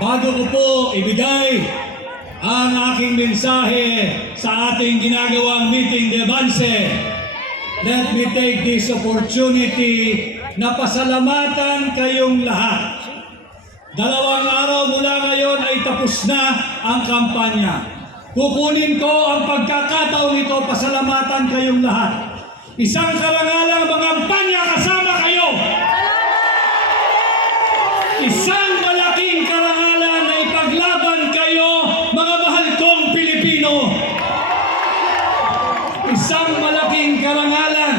Bago ko po ibigay ang aking mensahe sa ating ginagawang meeting de Avance, let me take this opportunity na pasalamatan kayong lahat. Dalawang araw mula ngayon ay tapos na ang kampanya. Kukunin ko ang pagkakataon ito, pasalamatan kayong lahat. Isang karangalang mga kampanya kasama kayo. Isang malaking karangalan na ipaglaban kayo, mga mahal kong Pilipino. Isang malaking karangalan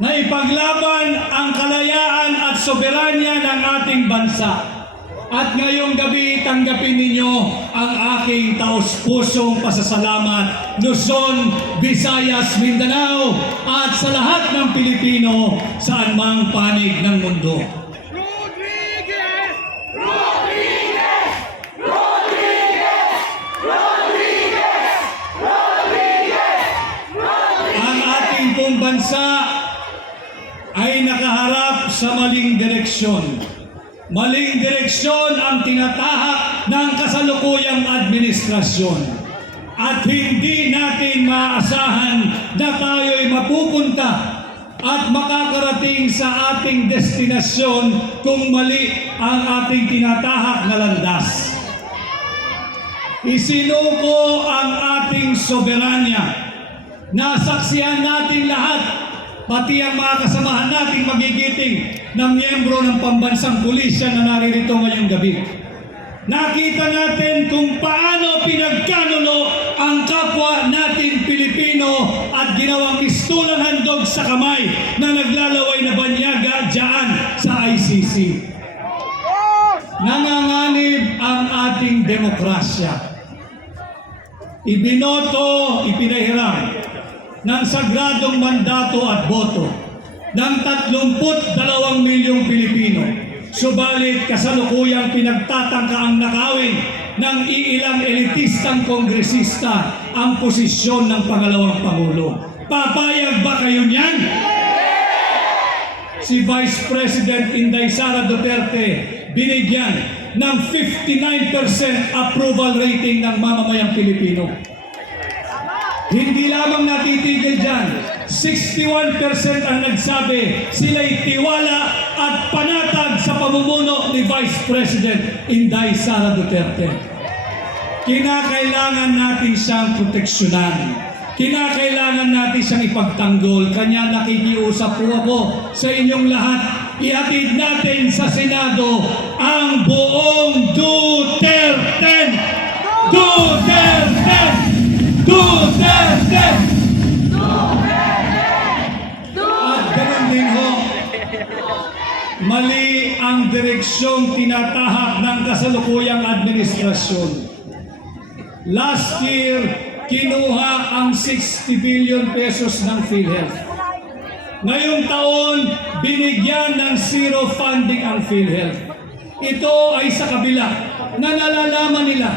na ipaglaban ang kalayaan at soberanya ng ating bansa. At ngayong gabi, tanggapin ninyo ang aking taos-pusong pasasalamat Luzon, Visayas, Mindanao at sa lahat ng Pilipino saan mang panig ng mundo. Rodriguez! Ang ating pong bansa ay nakaharap sa maling direksyon. Maling direksyon ang tinatahak ng kasalukuyang administrasyon. At hindi natin maaasahan na tayo'y mapupunta at makakarating sa ating destinasyon kung mali ang ating tinatahak na landas. Isinuko ang ating soberanya. Nasaksihan natin lahat, pati ang mga kasamahan nating magigiting na miyembro ng pambansang pulisya na naririto ngayong gabi. Nakita natin kung paano pinagkanulo ang kapwa natin Pilipino at ginawang istulang handog sa kamay na naglalaway na banyaga dyan sa ICC. Nanganganib ang ating demokrasya. Ibinoto, ipinahiram ng sagradong mandato at boto ng 32 milyong Pilipino. Subalit kasalukuyang pinagtatangka ang nakawin ng iilang elitistang kongresista ang posisyon ng pangalawang Pangulo. Papayag ba kayo niyan? si Vice President Inday Sara Duterte binigyan ng 59% approval rating ng mamamayang Pilipino. Hindi lamang natitigil dyan. 61% ang nagsabi sila'y tiwala at panatag sa pamumuno ni Vice President Inday Sara Duterte. Kinakailangan natin siyang proteksyonan. Kinakailangan natin siyang ipagtanggol. Kanya nakikiusap po ako sa inyong lahat. Ihatid natin sa Senado ang buong Duterte! Mali ang direksyong tinatahak ng kasalukuyang administrasyon. Last year, kinuha ang 60 billion pesos ng PhilHealth. Ngayong taon, binigyan ng zero funding ang PhilHealth. Ito ay sa kabila na nalalaman nila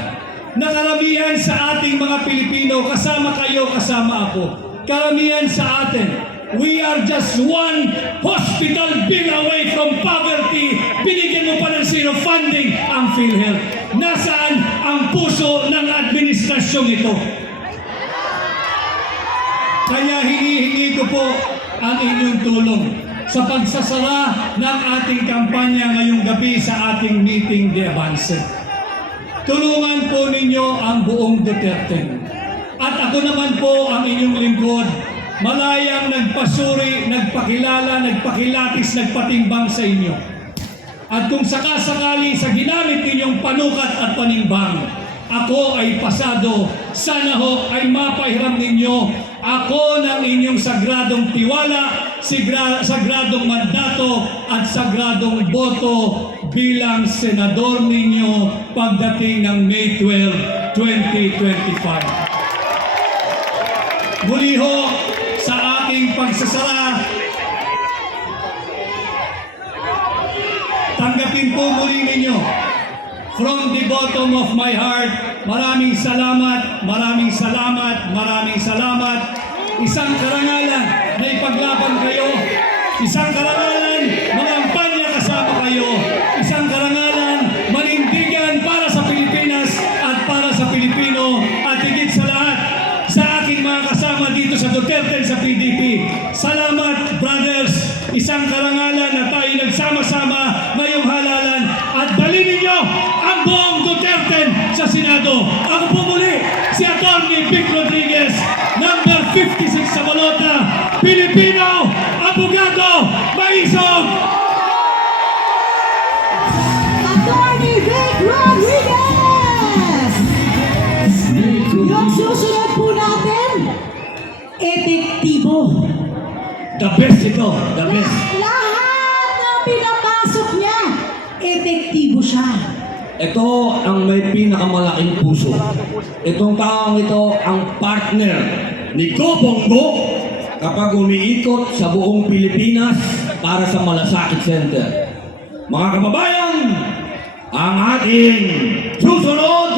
na karamihan sa ating mga Pilipino, kasama kayo, kasama ako, karamihan sa atin, we are just one hospital bill away from poverty. Binigyan mo pa ng zero funding ang PhilHealth. Nasaan ang puso ng administrasyong ito? Kaya hinihingi ko po ang inyong tulong sa pagsasara ng ating kampanya ngayong gabi sa ating meeting de Avance. Tulungan po ninyo ang buong Duterte. At ako naman po ang inyong lingkod, malayang nagpasuri, nagpakilala, nagpakilatis, nagpatimbang sa inyo. At kung sakasakali sa ginamit ninyong panukat at panimbang, ako ay pasado, sana ho ay mapahiram ninyo ako ng inyong sagradong tiwala, sagradong mandato at sagradong boto bilang senador ninyo pagdating ng May 12, 2025. Muli ho, sa aking pagsasara, tanggapin po muli ninyo from the bottom of my heart, maraming salamat, maraming salamat, maraming salamat. Isang karangalan na ipaglaban kayo. Isang karangalan, kasama dito sa Duterte sa PDP. Salamat, brothers. Isang karangalan na tayo nagsama-sama ngayong halalan at dalhin ninyo ang buong Duterte sa Senado. Ako po muli, si Atty. Vic Rodriguez, number 56 sa Balota, Pilipino! The best ito, the best. Lahat na pinapasok niya, epektibo siya. Ito ang may pinakamalaking puso. Itong taong ito ang partner ni Go Bongo kapag umiikot sa buong Pilipinas para sa Malasakit Center. Mga kababayan, ang ating susunod